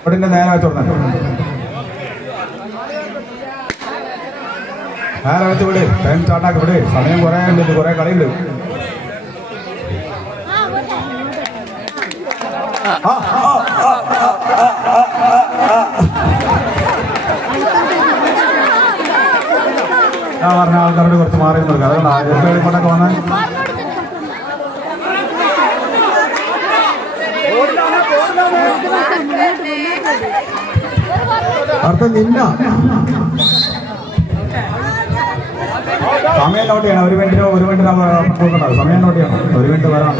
ഇവിടെ നേരെ വെച്ച് കൊടുക്കാൻ നേരെ വെച്ച് വിട്. ടൈം സ്റ്റാർട്ടാക്കി വിട്. സമയം കുറേ ഉണ്ട്, കുറേ കളിയുണ്ട്. ഞാൻ പറഞ്ഞ ആൾക്കാരോട് കുറച്ച് മാറി നിൽക്കുക. അതുകൊണ്ട് ആദ്യം കൊണ്ടൊക്കെ വന്നാൽ അർത്ഥം നിന്ന സമയം നോട്ട് ചെയ്യണം. ഒരു മിനിറ്റ് കൊടുക്കണ്ട. സമയം നോട്ട് ചെയ്യണം. ഒരു മിനിറ്റ് വരാം.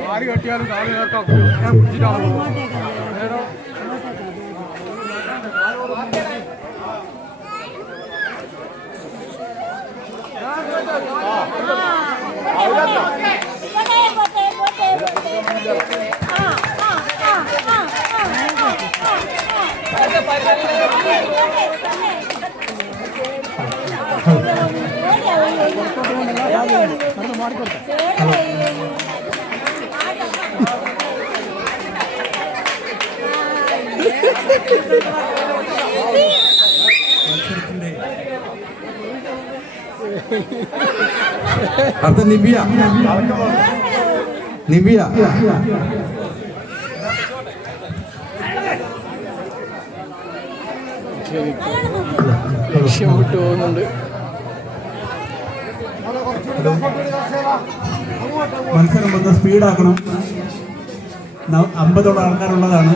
കാല് കെട്ടിയാലും കാല് കേൾക്കാം. അടുത്ത നിബിയ ലക്ഷ്യമിട്ട് പോകുന്നുണ്ട്. മത്സരം വന്ന് സ്പീഡാക്കണം. 50 ആൾക്കാരുള്ളതാണ്.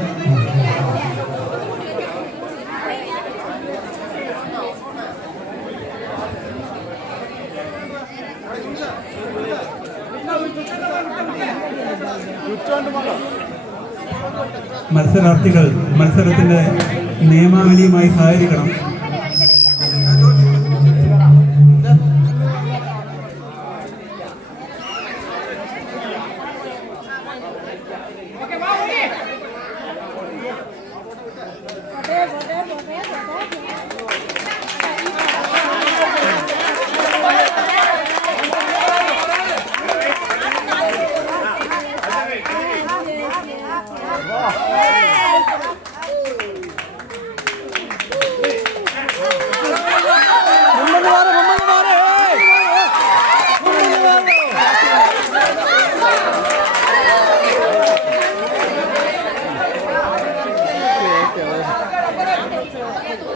മത്സരാർത്ഥികൾ മത്സരത്തിന്റെ നിയമാവലിയുമായി സഹകരിക്കണം.